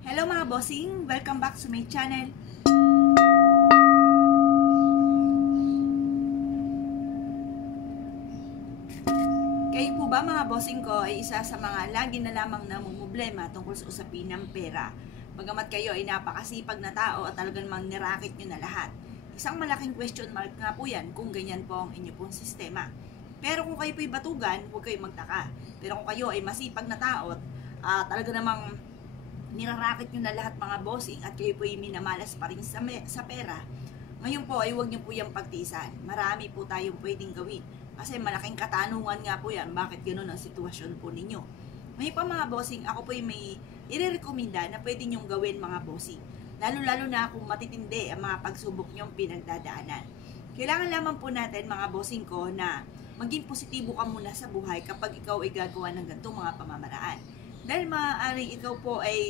Hello mga bossing! Welcome back to my channel. Kayo po ba mga bossing ko ay isa sa mga lagi na lamang namumblema tungkol sa usapin ng pera? Bagamat kayo ay napakasipag na tao at talagang namang nirakit nyo na lahat. Isang malaking question mark nga po yan kung ganyan po ang inyo pong sistema. Pero kung kayo po'y batugan, huwag kayong magtaka. Pero kung kayo ay masipag na tao at talaga namang nirarakit nyo na lahat mga bossing at kayo po'y minamalas pa rin sa pera, ngayon po ay huwag nyo po yung pagtiisan. Marami po tayong pwedeng gawin. Kasi malaking katanungan nga po yan, bakit gano'n ang sitwasyon po ninyo. Ngayon pa mga bossing, ako po may irerekomenda na pwede nyong gawin mga bossing. Lalo-lalo na kung matitindi ang mga pagsubok nyong pinagdadaanan. Kailangan lamang po natin mga bossing ko na maging positibo ka muna sa buhay kapag ikaw ay gagawa ng ganitong mga pamamaraan. Dahil maaaring ikaw po ay